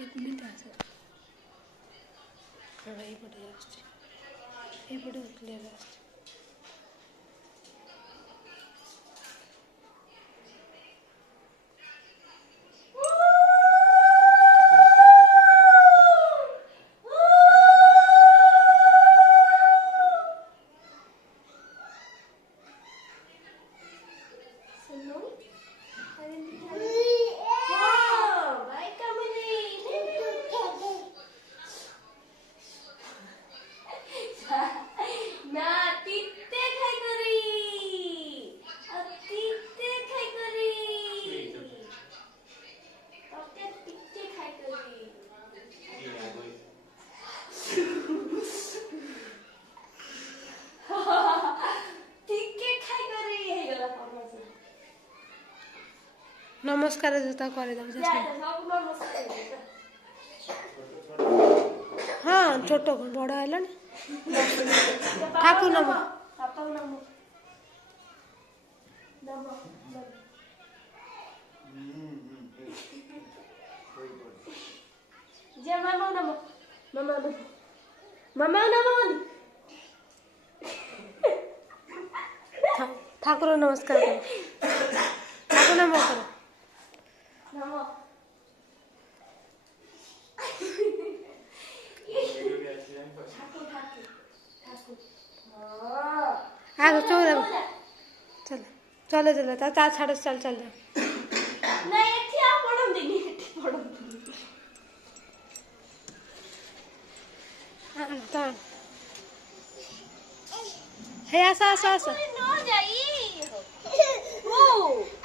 एक मिनट आस हाँ ये क्लियर आस नमस्कार जूता कर हाँ छोट बड़ है ठाकुर नम ठाकुर नमस्कार करो ठाकुर नमस्कार आगो चल चल चलो चलो ता छाड़ चल चल जा नहीं एठी आ पड़न दिनी एठी पड़न ता हे आसा आसा आसा न जाई ओ